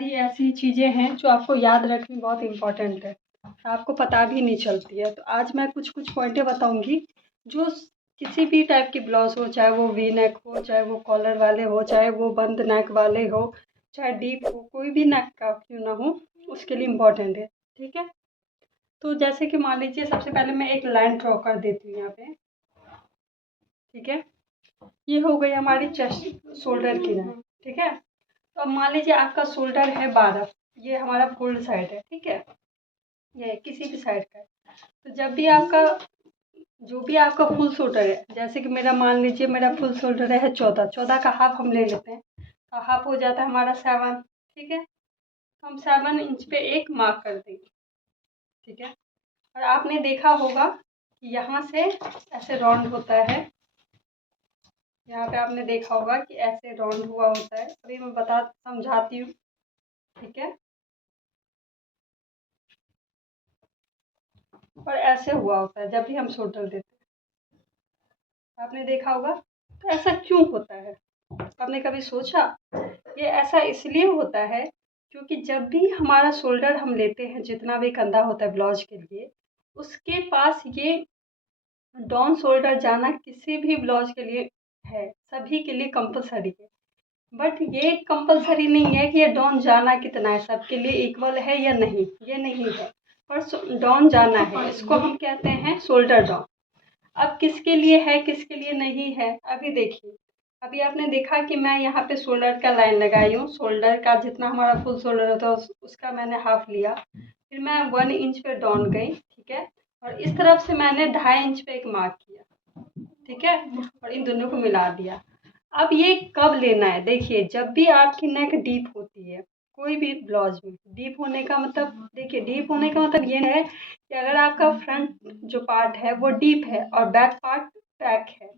सारी ऐसी चीज़ें हैं जो आपको याद रखनी बहुत इम्पोर्टेंट है, आपको पता भी नहीं चलती है। तो आज मैं कुछ पॉइंटें बताऊंगी जो किसी भी टाइप की ब्लाउज हो, चाहे वो वी नेक हो, चाहे वो कॉलर वाले हो, चाहे वो बंद नेक वाले हो, चाहे डीप हो, कोई भी नेक का क्यों ना हो, उसके लिए इम्पोर्टेंट है। ठीक है, तो जैसे कि मान लीजिए सबसे पहले मैं एक लाइन ड्रॉ कर देती हूँ यहाँ पे। ठीक है, ये हो गई हमारी चेस्ट शोल्डर की लाइन। ठीक है, तो अब मान लीजिए आपका शोल्डर है 12, ये हमारा फुल साइड है। ठीक है, ये किसी भी साइड का है। तो जब भी आपका जो भी आपका फुल शोल्डर है, जैसे कि मेरा मान लीजिए मेरा फुल शोल्डर है 14, 14 का हाफ हम ले लेते हैं, तो हाफ हो जाता है हमारा 7। ठीक है, तो हम 7 इंच पे एक मार्क कर देंगे। ठीक है, और आपने देखा होगा कि यहाँ से ऐसे राउंड होता है, यहाँ पे आपने देखा होगा कि ऐसे राउंड हुआ होता है। अभी मैं समझाती हूँ। ठीक है, और ऐसे हुआ होता है जब भी हम शोल्डर देते हैं, आपने देखा होगा। तो ऐसा क्यों होता है, आपने कभी सोचा? ये ऐसा इसलिए होता है क्योंकि जब भी हमारा शोल्डर हम लेते हैं, जितना भी कंधा होता है ब्लाउज के लिए, उसके पास ये डाउन शोल्डर जाना किसी भी ब्लाउज के लिए है, सभी के लिए कंपलसरी है। बट ये कंपलसरी नहीं है कि ये डाउन जाना कितना है, सबके लिए इक्वल है या नहीं, ये नहीं है। पर डाउन जाना है, इसको हम कहते हैं शोल्डर डाउन। अब किसके लिए है, किसके लिए नहीं है, अभी देखिए। अभी आपने देखा कि मैं यहाँ पे शोल्डर का लाइन लगाई हूँ, शोल्डर का जितना हमारा फुल शोल्डर होता है उसका मैंने हाफ लिया, फिर मैं 1 इंच पे डाउन गई। ठीक है, और इस तरफ से मैंने 2.5 इंच पे एक मार्क किया। ठीक है, और इन दोनों को मिला दिया। अब ये कब लेना है, देखिए जब भी आपकी नेक डीप होती है, कोई भी ब्लाउज में डीप होने का मतलब, देखिए डीप होने का मतलब ये है कि अगर आपका फ्रंट जो पार्ट है वो डीप है और बैक पार्ट बैक है,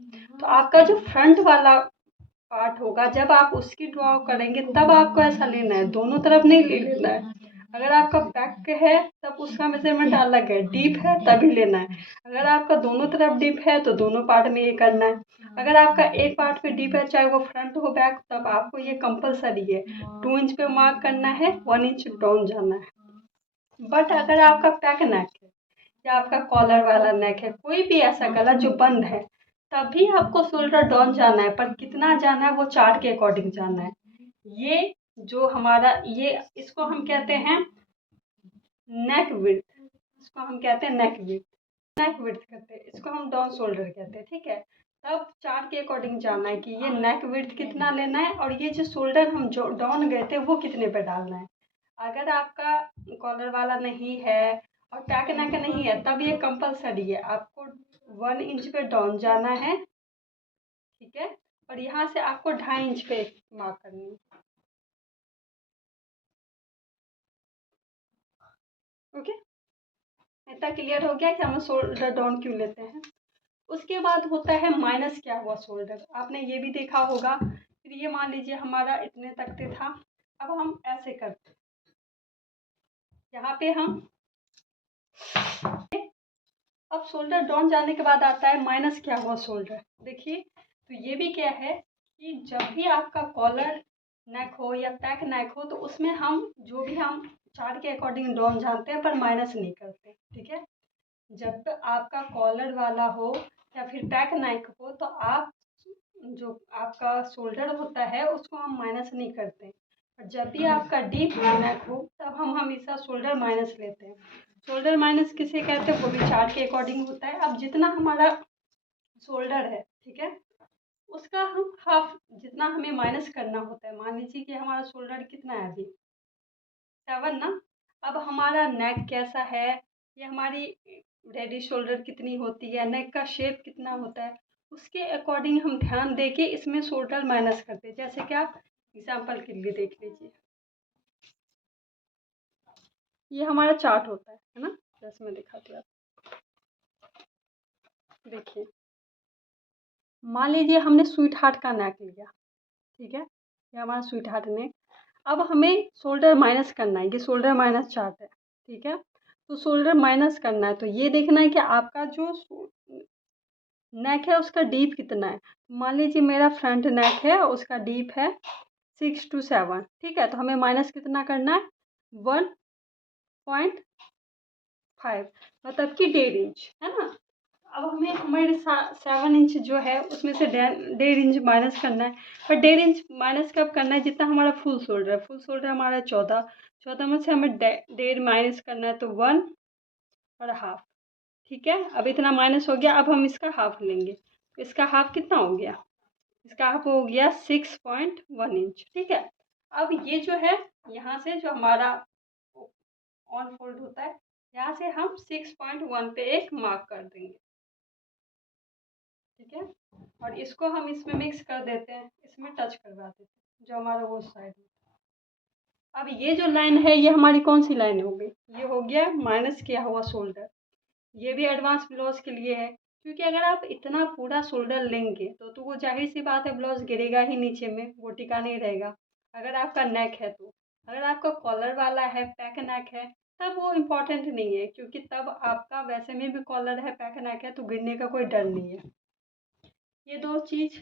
तो आपका जो फ्रंट वाला पार्ट होगा, जब आप उसकी ड्रॉ करेंगे तब आपको ऐसा लेना है, दोनों तरफ नहीं ले लेना है। अगर आपका बैक है तब उसका मेजरमेंट अलग है, डीप है तभी लेना है। अगर आपका दोनों तरफ डीप है तो दोनों पार्ट में ये करना है। अगर आपका एक पार्ट पे डीप है, चाहे वो फ्रंट हो बैक, तब आपको ये कंपलसरी है 2 इंच पे मार्क करना है, 1 इंच डाउन जाना है। बट अगर आपका पैक नेक है या आपका कॉलर वाला नेक है, कोई भी ऐसा गला जो बंद है, तभी आपको शोल्डर डाउन जाना है। पर कितना जाना है वो चार्ट के अकॉर्डिंग जाना है। ये जो हमारा ये इसको हम कहते हैं नेक विड्थ, इसको हम कहते हैं नेक विड्थ, नेक विड्थ कहते हैं इसको, हम डाउन शोल्डर कहते हैं। ठीक है, तब चार्ट के अकॉर्डिंग जानना है कि ये नेक विड्थ कितना लेना है और ये जो शोल्डर हम जो डाउन गए थे वो कितने पे डालना है। अगर आपका कॉलर वाला नहीं है और पैक नेक नहीं है, तब ये कंपलसरी है, आपको 1 इंच पे डाउन जाना है। ठीक है, और यहाँ से आपको 2.5 इंच पे मार्क करनी है। ओके, इतना क्लियर हो गया कि हम शोल्डर डाउन क्यों लेते हैं। उसके बाद होता है माइनस किया हुआ शोल्डर, आपने ये भी देखा होगा। फिर ये मान लीजिए हमारा इतने तक पे था, अब हम ऐसे करते, यहाँ पे हम, अब शोल्डर डाउन जाने के बाद आता है माइनस किया हुआ शोल्डर। देखिए, तो ये भी क्या है कि जब भी आपका कॉलर नेक हो या पैक नेक हो, तो उसमें हम जो भी हम चार्ट के अकॉर्डिंग डाउन जानते हैं पर माइनस नहीं करते। ठीक है, जब आपका कॉलर वाला हो या फिर पैक नेक हो, तो आप जो आपका शोल्डर होता है उसको हम माइनस नहीं करते। और जब भी आपका डीप नेक हो, तब हम हमेशा शोल्डर माइनस लेते हैं। शोल्डर माइनस किसे कहते हैं, वो भी चार्ट के अकॉर्डिंग होता है। अब जितना हमारा शोल्डर है, ठीक है, उसका हम हाफ जितना हमें माइनस करना होता है। मान लीजिए कि हमारा शोल्डर कितना है अभी, 7 ना। अब हमारा नेक कैसा है, ये हमारी रेडी शोल्डर कितनी होती है, नेक का शेप कितना होता है, उसके अकॉर्डिंग हम ध्यान दे के इसमें शोल्डर माइनस करते हैं। जैसे कि आप एग्जाम्पल के लिए देख लीजिए, ये हमारा चार्ट होता है ना, जैसे मैं दिखाती हूँ आपको। देखिए, मान लीजिए हमने स्वीट हार्ट का नेक लिया। ठीक है, ये हमारा स्वीट हार्ट नेक। अब हमें शोल्डर माइनस करना है, ये शोल्डर माइनस चार्ट है। ठीक है, तो शोल्डर माइनस करना है, तो ये देखना है कि आपका जो नेक है उसका डीप कितना है। मान लीजिए मेरा फ्रंट नेक है, उसका डीप है 6 to 7, ठीक है। तो हमें माइनस कितना करना है, 1.5, मतलब कि 1.5 इंच, है ना। अब हमें हमारे 7 इंच जो है उसमें से 1.5 इंच माइनस करना है। पर 1.5 इंच माइनस कब करना है, जितना हमारा फुल शोल्डर है। फुल शोल्डर हमारा 14 में से हमें 1.5 माइनस करना है, तो 1.5, ठीक है। अब इतना माइनस हो गया, अब हम इसका हाफ लेंगे। इसका हाफ कितना हो गया, इसका हाफ हो गया 6.1 इंच, ठीक है। अब ये जो है यहाँ से जो हमारा ऑन फोल्ड होता है, यहाँ से हम 6.1 पे एक मार्क कर देंगे, ठीक है। और इसको हम इसमें मिक्स कर देते हैं, इसमें टच करवा देते हैं जो हमारा वो साइड है। अब ये जो लाइन है ये हमारी कौन सी लाइन हो गई, ये हो गया माइनस किया हुआ शोल्डर। ये भी एडवांस ब्लाउज के लिए है, क्योंकि अगर आप इतना पूरा शोल्डर लेंगे तो वो जाहिर सी बात है ब्लाउज गिरेगा ही नीचे में, वो टिका नहीं रहेगा। अगर आपका नेक है तो, अगर आपका कॉलर वाला है, पैक नेक है, तब वो इम्पोर्टेंट नहीं है, क्योंकि तब आपका वैसे में भी कॉलर है, पैक नेक है, तो गिरने का कोई डर नहीं है। ये दो चीज़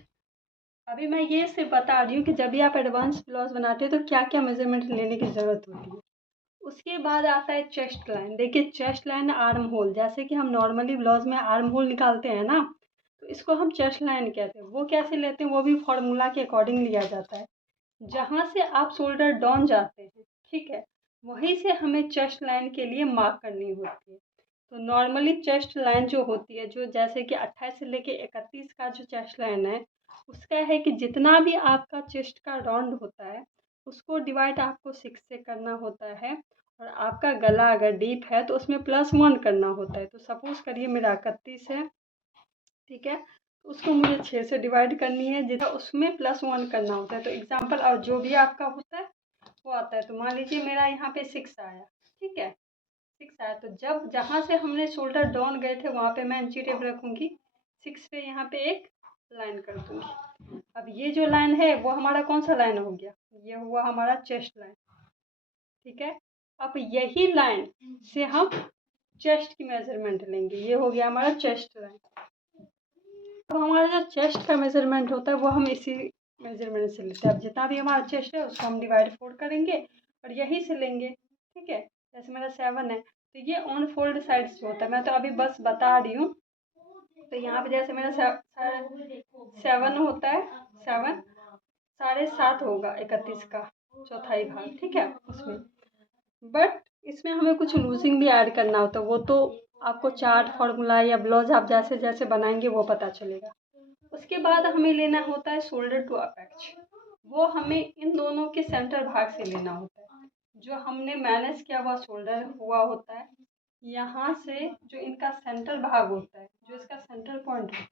अभी मैं ये सिर्फ बता रही हूँ कि जब भी आप एडवांस ब्लाउज बनाते हैं तो क्या क्या मेजरमेंट लेने की ज़रूरत होती है। उसके बाद आता है चेस्ट लाइन। देखिए चेस्ट लाइन, आर्म होल, जैसे कि हम नॉर्मली ब्लाउज में आर्म होल निकालते हैं ना, तो इसको हम चेस्ट लाइन कहते हैं। वो कैसे लेते हैं, वो भी फॉर्मूला के अकॉर्डिंग लिया जाता है। जहाँ से आप शोल्डर डाउन जाते हैं, ठीक है, वहीं से हमें चेस्ट लाइन के लिए मार्क करनी होती है। तो नॉर्मली चेस्ट लाइन जो होती है, जो जैसे कि 28 से लेके 31 का जो चेस्ट लाइन है, उसका है कि जितना भी आपका चेस्ट का राउंड होता है उसको डिवाइड आपको 6 से करना होता है। और आपका गला अगर डीप है तो उसमें +1 करना होता है। तो सपोज करिए मेरा 31 है, ठीक है, तो उसको मुझे 6 से डिवाइड करनी है, जितना उसमें +1 करना होता है। तो एग्जाम्पल और जो भी आपका होता है वो आता है। तो मान लीजिए मेरा यहाँ पे 6 आया, ठीक है, 6 आया, तो जब जहाँ से हमने शोल्डर डाउन गए थे वहाँ पे मैं इंची टेप रखूँगी, 6 पे यहाँ पे एक लाइन कर दूँगी। अब ये जो लाइन है वो हमारा कौन सा लाइन हो गया, ये हुआ हमारा चेस्ट लाइन, ठीक है। अब यही लाइन से हम चेस्ट की मेजरमेंट लेंगे, ये हो गया हमारा चेस्ट लाइन। अब हमारा जो चेस्ट का मेजरमेंट होता है वो हम इसी मेजरमेंट से लेते हैं। अब जितना भी हमारा चेस्ट है उसको हम डिवाइड 4 करेंगे और यहीं से लेंगे, ठीक है। जैसे मेरा 7 है तो ये ऑन फोल्ड साइड से होता है, मैं तो अभी बस बता रही हूँ। तो यहाँ पे जैसे मेरा 7 होता है, 7 7.5 होगा 31 का चौथाई भाग, ठीक है, उसमें। बट इसमें हमें कुछ लूजिंग भी ऐड करना होता है, वो तो आपको चार्ट फार्मूला या ब्लाउज आप जैसे जैसे बनाएंगे वो पता चलेगा। उसके बाद हमें लेना होता है शोल्डर टू अपेक्स। वो हमें इन दोनों के सेंटर भाग से लेना होता है। जो हमने मैनेज किया हुआ शोल्डर हुआ होता है, यहाँ से जो इनका सेंटर भाग होता है, जो इसका सेंटर पॉइंट होता है,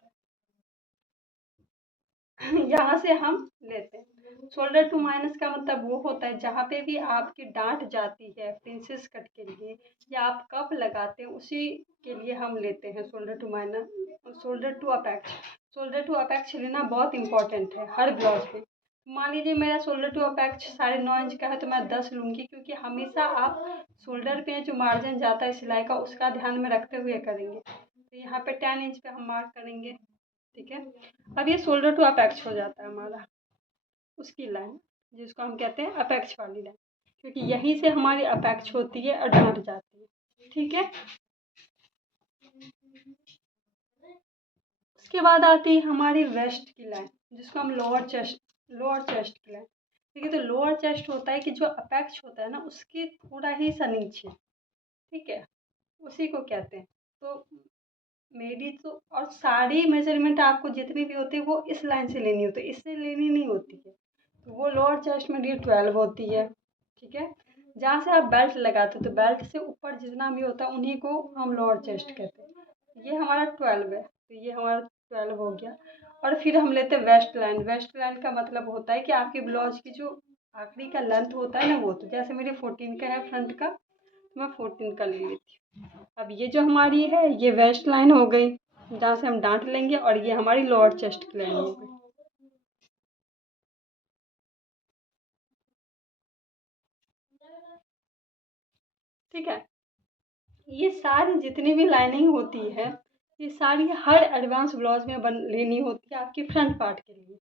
यहाँ से हम लेते हैं। शोल्डर टू माइनस का मतलब वो होता है जहाँ पे भी आपकी डांट जाती है प्रिंसेस कट के लिए या आप कप लगाते हैं, उसी के लिए हम लेते हैं shoulder to minus, shoulder to apex. Shoulder to apex लेना बहुत इंपॉर्टेंट है हर ब्लाउज पे। मान लीजिए मेरा शोल्डर टू अपेक्स 9.5 इंच का है तो मैं 10 लूँगी, क्योंकि हमेशा आप शोल्डर पे जो मार्जिन जाता है सिलाई का उसका ध्यान में रखते हुए करेंगे। तो यहाँ पे 10 इंच पे हम मार्क करेंगे, ठीक है। अब ये शोल्डर टू अपेक्स हो जाता है हमारा, उसकी लाइन जिसको हम कहते हैं अपेक्स वाली लाइन, क्योंकि यहीं से हमारी अपेक्स होती है और डांट जाती है, ठीक है। उसके बाद आती है हमारी वेस्ट की लाइन, जिसको हम लोअर चेस्ट की लाइन, ठीक है। तो लोअर चेस्ट होता है कि जो अपेक्स होता है ना उसके थोड़ा ही सा नीचे, ठीक है, उसी को कहते हैं। तो मेरी तो और सारी मेजरमेंट आपको जितनी भी होती है वो इस लाइन से लेनी होती है, इससे लेनी नहीं होती है। तो वो लोअर चेस्ट में मेरी 12 होती है, ठीक है। जहाँ से आप बेल्ट लगाते हो तो बेल्ट से ऊपर जितना भी होता है उन्हीं को हम लोअर चेस्ट कहते हैं। ये हमारा 12 है, तो ये हमारा 12 हो गया। और फिर हम लेते हैं वेस्ट लाइन। वेस्ट लाइन का मतलब होता है कि आपके ब्लाउज की जो आखिरी का लेंथ होता है ना, वो तो जैसे मेरी 14 का है फ्रंट का, तो मैं 14 का ले लेती हूँ। अब ये जो हमारी है ये वेस्ट लाइन हो गई जहाँ से हम डांट लेंगे, और ये हमारी लोअर चेस्ट की लाइन हो गई, ठीक है। ये सारी जितनी भी लाइनिंग होती है ये सारी हर एडवांस ब्लाउज में लेनी होती है आपकी फ्रंट पार्ट के लिए,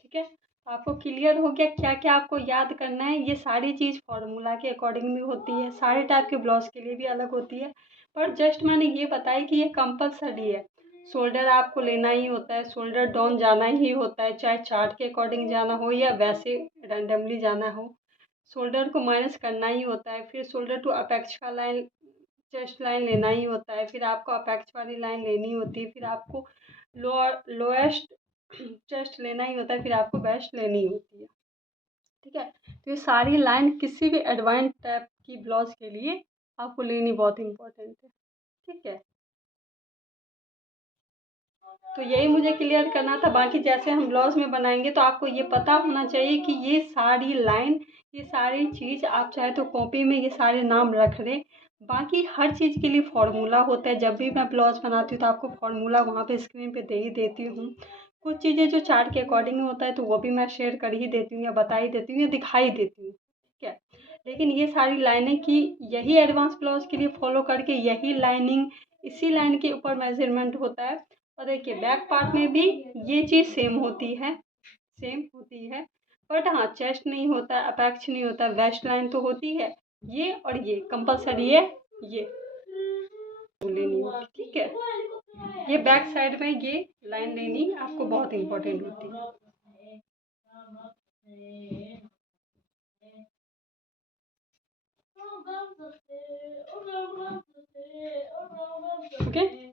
ठीक है। आपको क्लियर हो गया क्या क्या आपको याद करना है। ये सारी चीज़ फार्मूला के अकॉर्डिंग भी होती है, सारे टाइप के ब्लाउज के लिए भी अलग होती है, पर जस्ट मैंने ये बताया कि ये कंपलसरी है। शोल्डर आपको लेना ही होता है, शोल्डर डाउन जाना ही होता है, चाहे चार्ट के अकॉर्डिंग जाना हो या वैसे रैंडमली जाना हो, शोल्डर को माइनस करना ही होता है। फिर शोल्डर टू अपेक्स का लाइन, चेस्ट लाइन लेना ही होता है, फिर आपको अपेक्स वाली लाइन लेनी होती है, फिर आपको लोएस्ट चेस्ट लेना ही होता है, फिर आपको वेस्ट लेनी होती है। ठीक है, तो ये सारी लाइन किसी भी एडवांस टाइप की ब्लाउज के लिए आपको लेनी बहुत इंपॉर्टेंट है। ठीक है, तो यही मुझे क्लियर करना था। बाकी जैसे हम ब्लाउज में बनाएंगे तो आपको ये पता होना चाहिए कि ये सारी लाइन, ये सारी चीज़ आप चाहे तो कॉपी में ये सारे नाम रख लें। बाकी हर चीज़ के लिए फार्मूला होता है। जब भी मैं ब्लाउज बनाती हूँ तो आपको फार्मूला वहाँ पे स्क्रीन पे दे ही देती हूँ। कुछ चीज़ें जो चार्ट के अकॉर्डिंग होता है तो वो भी मैं शेयर कर ही देती हूँ या बता ही देती हूँ या दिखाई देती हूँ। ठीक है, लेकिन ये सारी लाइनें की यही एडवांस ब्लाउज के लिए फॉलो करके यही लाइनिंग इसी लाइन के ऊपर मेजरमेंट होता है। और देखिए बैक पार्ट में भी ये चीज़ सेम होती है, सेम होती है, बट हाँ चेस्ट नहीं होता, अपेक्स नहीं होता, वेस्ट लाइन तो होती है। ये और ये कंपलसरी है, ये लेनी होती। ठीक है, ये बैक साइड में ये लाइन लेनी आपको बहुत इंपॉर्टेंट होती है। ओके।